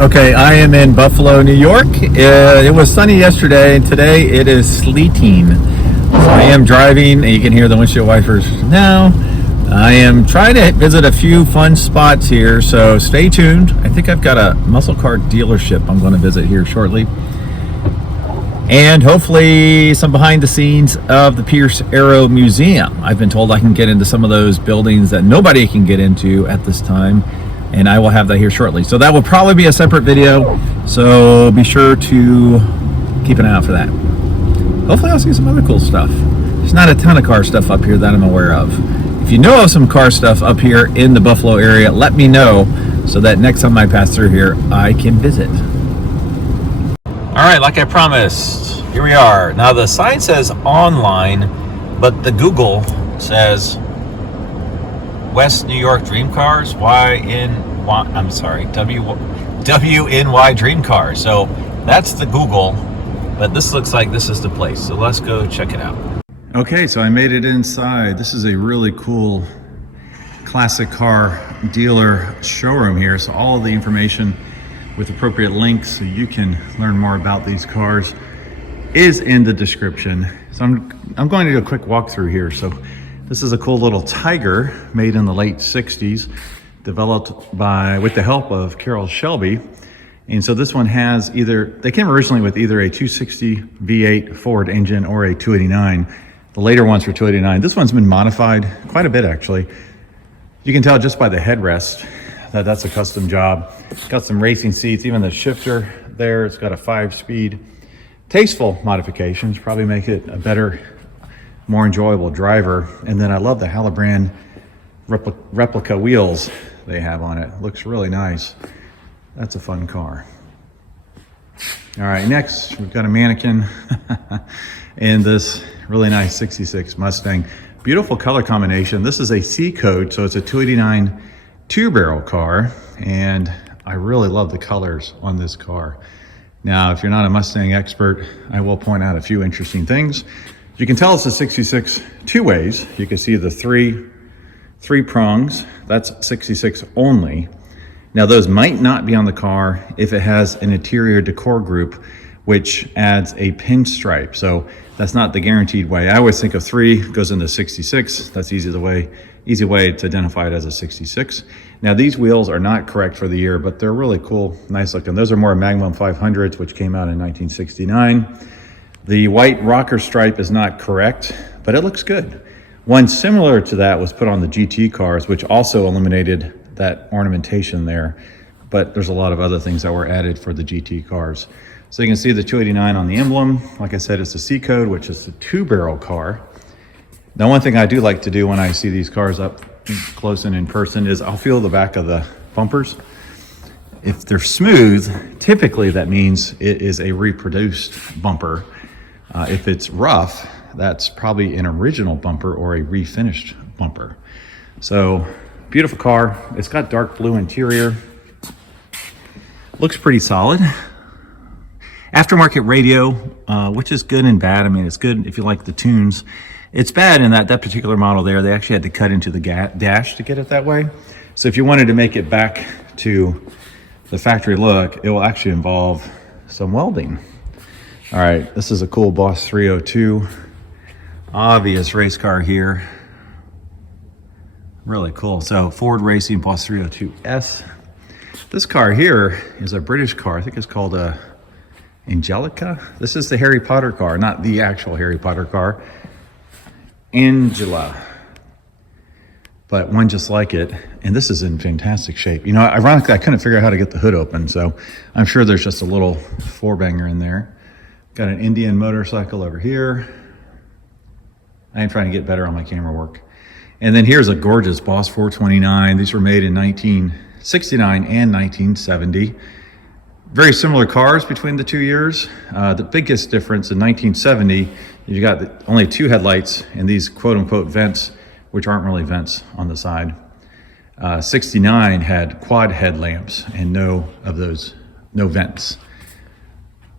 Okay, I am in Buffalo, New York. It was sunny yesterday, and today it is sleeting. So I am driving, and you can hear the windshield wipers now. I am trying to visit a few fun spots here, so stay tuned. I think I've got a muscle car dealership I'm going to visit here shortly. And hopefully some behind the scenes of the Pierce Arrow Museum. I've been told I can get into some of those buildings that nobody can get into at this time, and I will have that here shortly. So that will probably be a separate video, so be sure to keep an eye out for that. Hopefully I'll see some other cool stuff. There's not a ton of car stuff up here that I'm aware of. If you know of some car stuff up here in the Buffalo area, let me know so that next time I pass through here, I can visit. All right, like I promised, here we are. Now the sign says online, but the Google says West New York Dream Cars, WNY Dream Cars. So that's the Google, but this looks like this is the place. So let's go check it out. Okay, so I made it inside. This is a really cool classic car dealer showroom here. So all of the information with appropriate links so you can learn more about these cars is in the description. So I'm going to do a quick walkthrough here. So this is a cool little Tiger made in the late 60s, developed with the help of Carroll Shelby. And so this one has they came originally with either a 260 V8 Ford engine or a 289. The later ones were 289. This one's been modified quite a bit, actually. You can tell just by the headrest that that's a custom job. It's got some racing seats, even the shifter there. It's got a 5-speed. Tasteful modifications, probably make it a better, more enjoyable driver. And then I love the Halibran replica wheels they have on it. Looks really nice. That's a fun car. All right, next we've got a mannequin in this really nice 66 Mustang. Beautiful color combination. This is a C code, so it's a 289 two-barrel car, and I really love the colors on this car. Now, if you're not a Mustang expert, I will point out a few interesting things. You can tell it's a 66 two ways. You can see the three prongs. That's 66 only. Now, those might not be on the car if it has an interior decor group, which adds a pinstripe. So that's not the guaranteed way. I always think of 3 goes into 66. That's easy way to identify it as a 66. Now, these wheels are not correct for the year, but they're really cool, nice looking. Those are more Magnum 500s, which came out in 1969. The white rocker stripe is not correct, but it looks good. One similar to that was put on the GT cars, which also eliminated that ornamentation there, but there's a lot of other things that were added for the GT cars. So you can see the 289 on the emblem. Like I said, it's a C code, which is a two-barrel car. Now, one thing I do like to do when I see these cars up close and in person is I'll feel the back of the bumpers. If they're smooth, typically that means it is a reproduced bumper. If it's rough, that's probably an original bumper or a refinished bumper. So, beautiful car. It's got dark blue interior. Looks pretty solid. Aftermarket radio, which is good and bad. I mean, it's good if you like the tunes. It's bad in that particular model there, they actually had to cut into the dash to get it that way. So if you wanted to make it back to the factory look, it will actually involve some welding. All right, this is a cool Boss 302. Obvious race car here. Really cool. So Ford Racing Boss 302S. This car here is a British car. I think it's called a Angelica. This is the Harry Potter car, not the actual Harry Potter car. Angela, but one just like it, and this is in fantastic shape. You know, ironically, I couldn't figure out how to get the hood open, so I'm sure there's just a little four-banger in there. Got an Indian motorcycle over here. I am trying to get better on my camera work. And then here's a gorgeous Boss 429. These were made in 1969 and 1970. Very similar cars between the 2 years. The biggest difference in 1970, you got only 2 headlights and these quote-unquote vents, which aren't really vents on the side. 69 had quad headlamps and no vents.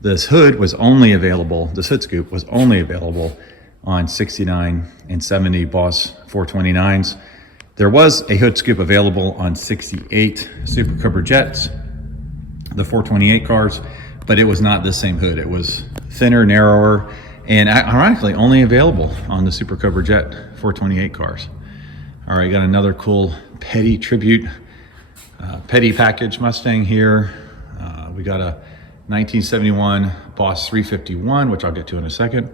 This hood was only available, this hood scoop was only available on 69 and 70 Boss 429s. There was a hood scoop available on 68 Super Cobra Jets, the 428 cars, but it was not the same hood. It was thinner, narrower, and ironically only available on the Super Cobra Jet 428 cars. All right, got another cool Petty Tribute, Petty package Mustang here. We got a 1971 Boss 351, which I'll get to in a second.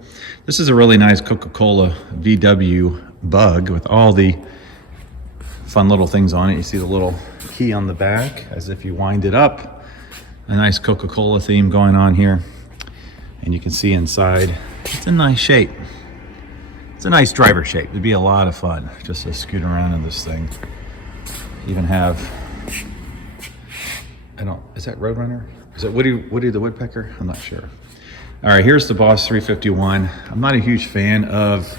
This is a really nice Coca-Cola Vw Bug with all the fun little things on it. You see the little key on the back as if you wind it up. A nice Coca-Cola theme going on here. And you can see inside, it's a nice shape. It's a nice driver shape. It'd be a lot of fun just to scoot around in this thing. Even have, is that Roadrunner? Is it Woody the Woodpecker? I'm not sure. All right, here's the Boss 351. I'm not a huge fan of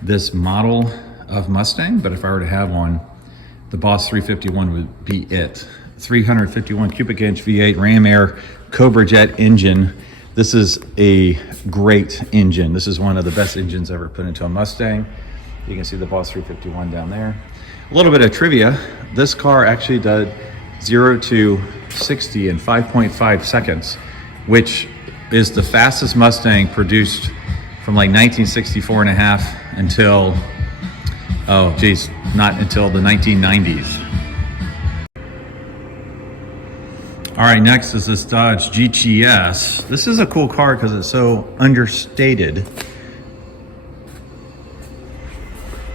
this model of Mustang, but if I were to have one, the Boss 351 would be it. 351 cubic inch V8 Ram Air Cobra Jet engine. This is a great engine. This is one of the best engines ever put into a Mustang. You can see the Boss 351 down there. A little bit of trivia. This car actually did 0 to 60 in 5.5 seconds, which is the fastest Mustang produced from like 1964 and a half until, oh geez, not until the 1990s. All right, next is this Dodge GTS. This is a cool car because it's so understated.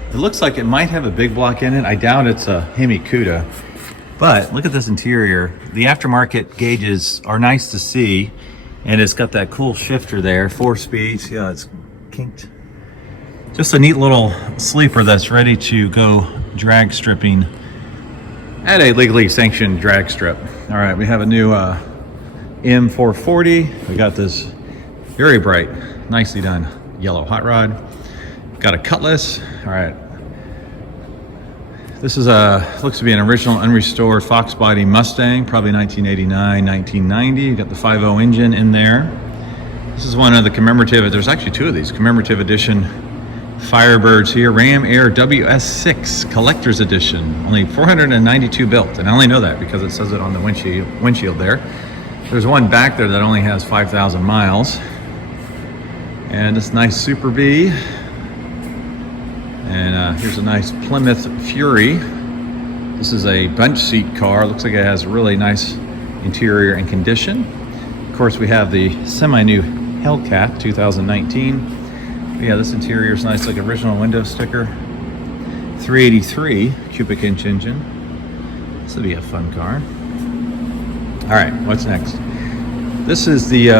It looks like it might have a big block in it. I doubt it's a Hemi Cuda, but look at this interior. The aftermarket gauges are nice to see, and it's got that cool shifter there, 4 speeds. Yeah, it's kinked. Just a neat little sleeper that's ready to go drag stripping at a legally sanctioned drag strip. All right, we have a new M440. We got this very bright, nicely done yellow hot rod. Got a Cutlass. All right. This is looks to be an original unrestored Fox body Mustang, probably 1989, 1990. Got the 5.0 engine in there. This is one of the commemorative, there's actually 2 of these, commemorative edition Firebirds here. Ram Air WS6 Collector's Edition. Only 492 built, and I only know that because it says it on the windshield there. There's one back there that only has 5,000 miles. And this nice Super B. And here's a nice Plymouth Fury. This is a bunch seat car. Looks like it has really nice interior and condition. Of course, we have the semi-new Hellcat 2019. Yeah, this interior is nice, like original window sticker. 383 cubic inch engine. This will be a fun car. All right, what's next? This is the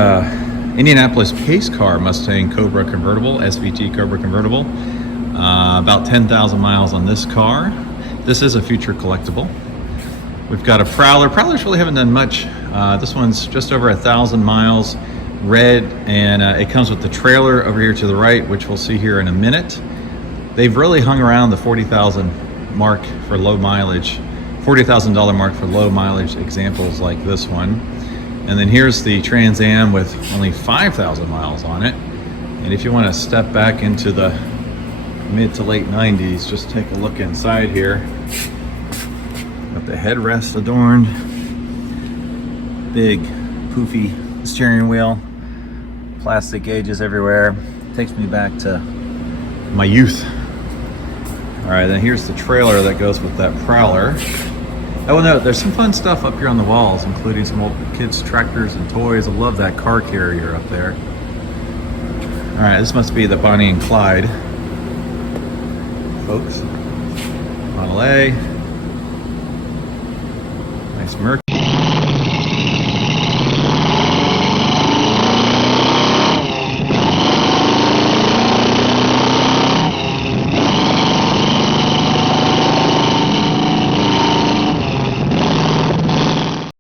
Indianapolis Pace Car Mustang Cobra convertible, SVT Cobra convertible. About 10,000 miles on this car. This is a future collectible. We've got a Prowler. Prowlers really haven't done much. This one's just over 1,000 miles. Red, and it comes with the trailer over here to the right, which we'll see here in a minute. They've really hung around the 40,000 mark for low mileage, $40,000 mark for low mileage examples like this one. And then here's the Trans Am with only 5,000 miles on it. And if you want to step back into the mid to late 90s, just take a look inside here. Got the headrest adorned, big poofy steering wheel, plastic gauges everywhere. Takes me back to my youth. All right, then here's the trailer that goes with that Prowler. Oh no, there's some fun stuff up here on the walls, including some old kids' tractors and toys. I love that car carrier up there. All right, this must be the Bonnie and Clyde, folks. Model A. Nice Merc.